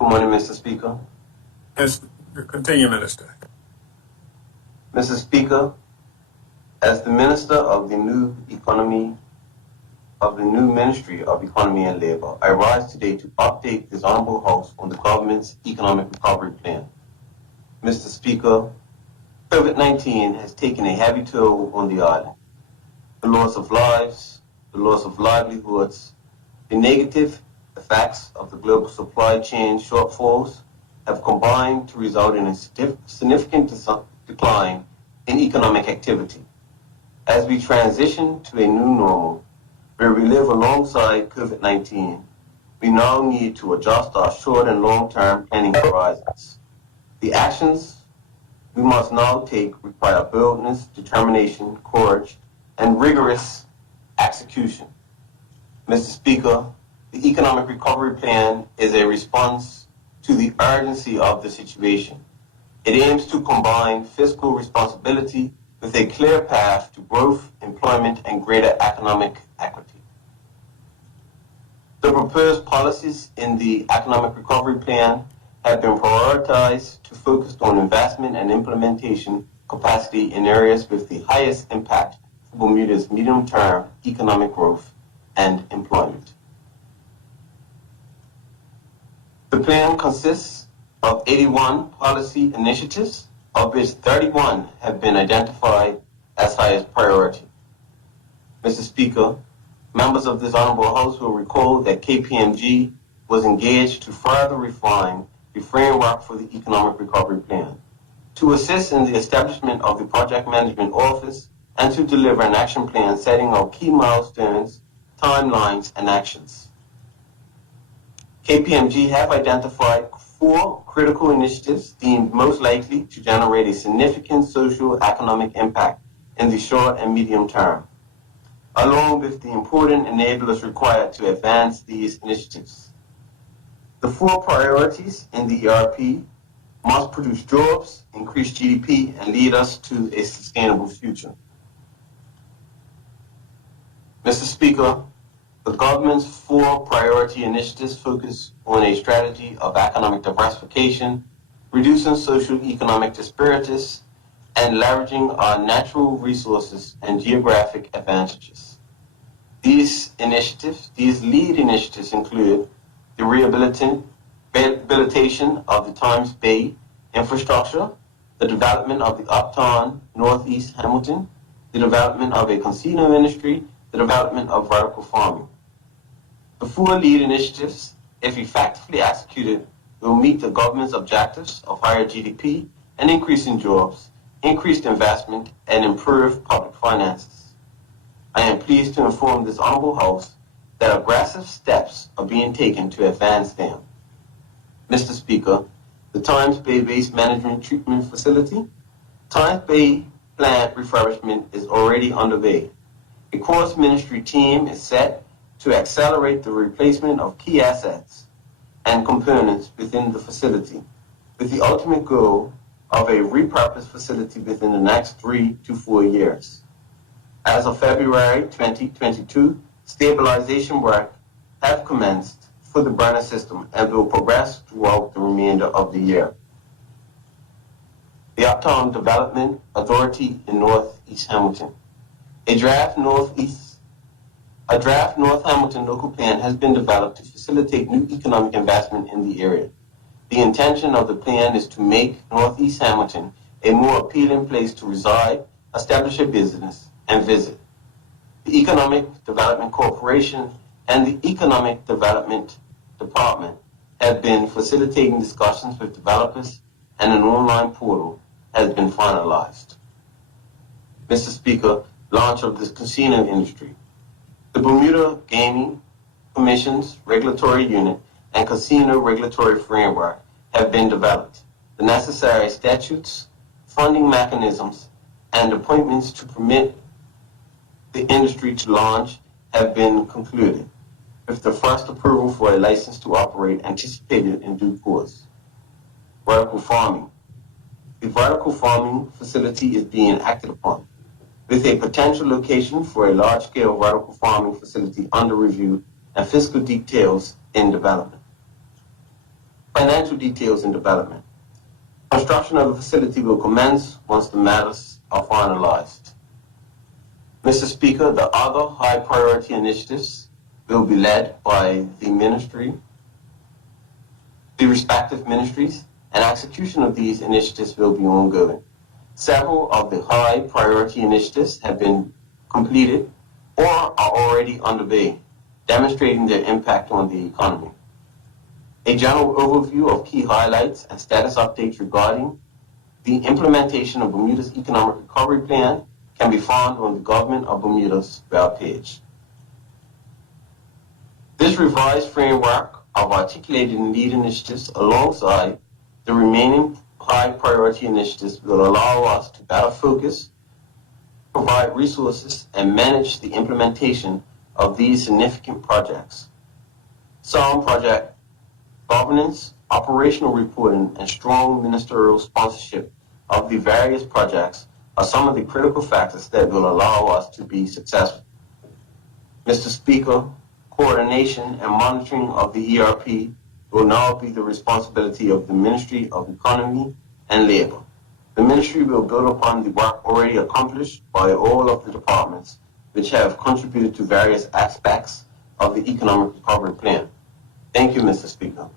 Good morning, Mr. Speaker. Yes, continue, Minister. Mr. Speaker, as the Minister of the new Ministry of Economy and Labor, I rise today to update this Honorable House on the government's economic recovery plan. Mr. Speaker, COVID-19 has taken a heavy toll on the island. The loss of lives, the loss of livelihoods, the negative effects of the global supply chain shortfalls have combined to result in a significant decline in economic activity. As we transition to a new normal, where we live alongside COVID-19, we now need to adjust our short and long-term planning horizons. The actions we must now take require boldness, determination, courage, and rigorous execution. Mr. Speaker, the Economic Recovery Plan is a response to the urgency of the situation. It aims to combine fiscal responsibility with a clear path to growth, employment, and greater economic equity. The proposed policies in the Economic Recovery Plan have been prioritized to focus on investment and implementation capacity in areas with the highest impact for Bermuda's medium-term economic growth and employment. The plan consists of 81 policy initiatives, of which 31 have been identified as highest priority. Mr. Speaker, members of this Honorable House will recall that KPMG was engaged to further refine the framework for the Economic Recovery Plan, to assist in the establishment of the Project Management Office, and to deliver an action plan setting out key milestones, timelines, and actions. KPMG have identified 4 critical initiatives deemed most likely to generate a significant social economic impact in the short and medium term, along with the important enablers required to advance these initiatives. The 4 priorities in the ERP must produce jobs, increase GDP, and lead us to a sustainable future. Mr. Speaker, the government's 4 priority initiatives focus on a strategy of economic diversification, reducing socio-economic disparities, and leveraging our natural resources and geographic advantages. These lead initiatives include the rehabilitation of the Times Bay infrastructure, the development of the Uptown Northeast Hamilton, the development of a casino industry, the development of vertical farming. The 4 lead initiatives, if effectively executed, will meet the government's objectives of higher GDP and increasing jobs, increased investment, and improved public finances. I am pleased to inform this Honorable House that aggressive steps are being taken to advance them. Mr. Speaker, the Times Bay Waste Management Treatment Facility, Times Bay plant refurbishment is already underway. A cross-ministry team is set to accelerate the replacement of key assets and components within the facility, with the ultimate goal of a repurposed facility within the next 3 to 4 years. As of February 2022, stabilization work have commenced for the burner system and will progress throughout the remainder of the year. The Uptown Development Authority in Northeast Hamilton. A draft North Hamilton local plan has been developed to facilitate new economic investment in the area. The intention of the plan is to make Northeast Hamilton a more appealing place to reside, establish a business, and visit. The Economic Development Corporation and the Economic Development Department have been facilitating discussions with developers, and an online portal has been finalized. Mr. Speaker, launch of this casino industry. The Bermuda Gaming Commission's regulatory unit and casino regulatory framework have been developed. The necessary statutes, funding mechanisms, and appointments to permit the industry to launch have been concluded, with the first approval for a license to operate anticipated in due course. Vertical farming. The vertical farming facility is being acted upon, with a potential location for a large-scale vertical farming facility under review and fiscal details in development. Financial details and development. Construction of the facility will commence once the matters are finalized. Mr. Speaker, the other high priority initiatives will be led by the respective ministries, and execution of these initiatives will be ongoing. Several of the high priority initiatives have been completed or are already underway, demonstrating their impact on the economy. A general overview of key highlights and status updates regarding the implementation of Bermuda's Economic Recovery Plan can be found on the Government of Bermuda's webpage. This revised framework of articulated lead initiatives alongside the remaining high priority initiatives will allow us to better focus, provide resources, and manage the implementation of these significant projects. Sound project governance, operational reporting, and strong ministerial sponsorship of the various projects are some of the critical factors that will allow us to be successful. Mr. Speaker, coordination and monitoring of the ERP will now be the responsibility of the Ministry of Economy and Labor. The Ministry will build upon the work already accomplished by all of the departments which have contributed to various aspects of the Economic Recovery Plan. Thank you, Mr. Speaker.